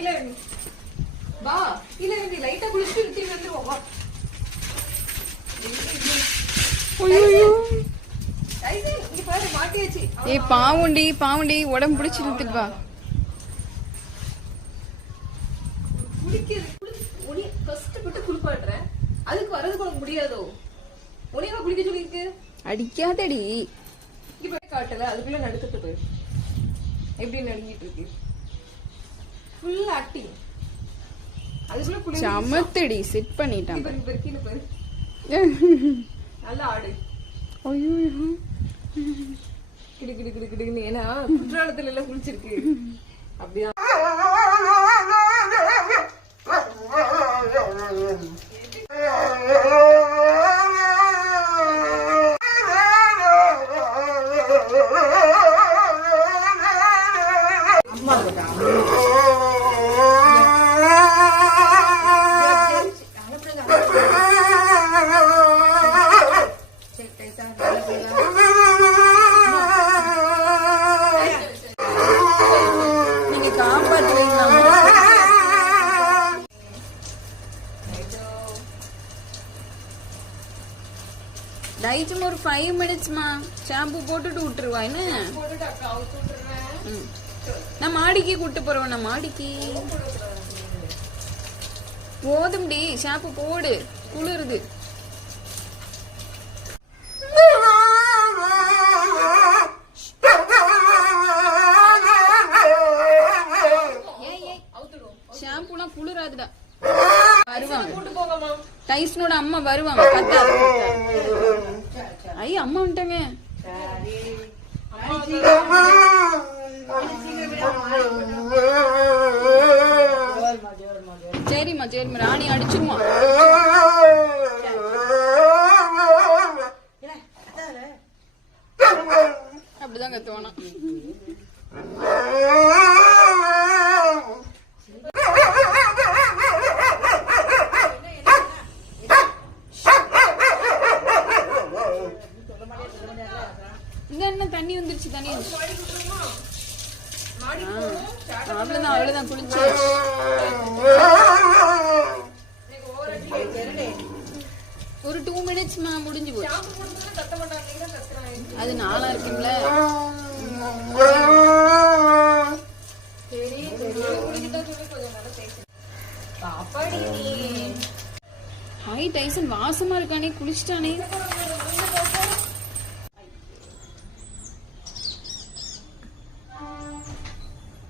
கீழே இறங்கி வா, கீழே இறங்கி லைட்டா குளிச்சுட்டு திரும்பி வந்துருவோம் வா. இங்க பாரு மாட்டியாச்சு. ஏய் பாவுண்டி பாவுண்டி உடம்பு பிடிச்சி இழுத்துட்டு வா. உனி கஷ்டப்பட்டு குளிப்பாடுறேன், அதுக்கு வரதுக்கு உனக்கு முடியாதோ? உனியவா குளிக்க சொல்லிருக்கு? அடிக்காதடி. இங்க போய் காட்டல, அதுக்குள்ள நடுத்துட்டு போய் எப்படி நடுங்கிட்டு இருக்கு. Full acting. அதுக்குள்ள குளி சமத்தடி செட் பண்ணிட்டான். கீழே பாரு நல்லா ஆடு. ஐயோ கிடு கிடு கிடு கிடுன்னு. ஏன்னா குற்றாலத்துல எல்லாம் குளிச்சிருக்கு அப்படிதான். டைச்சும் ஒரு 5 மினிட்ஸ்மா ஷாம்பு போட்டுட்டு விட்டுருவா. என்ன நான் மாடிக்கு கூட்டு போறேன். நான் மாடிக்கு போதும்டி, ஷாம்பு போடு, குளிருது. ஷாம்புலாம் குளிராதுடா. வருவாங்க டைசனோட அம்மா வருவாங்க. ஐய அம்மா வந்துட்டாங்க. சரிம்மா சரிம்மா, ராணி அடிச்சிருமா. அப்படிதான் கத்துவானா. இங்க என்ன தண்ணி வந்துருச்சு, தண்ணி அவ்வளவுதான் அவ்வளவுதான் குளிச்சு. ஒரு 2 மினிட்ஸ்மா முடிஞ்சு போச்சு. அது நாளா இருக்குங்களா. ஹாய் டைசன் வாசமா இருக்கானே, குளிச்சுட்டானே.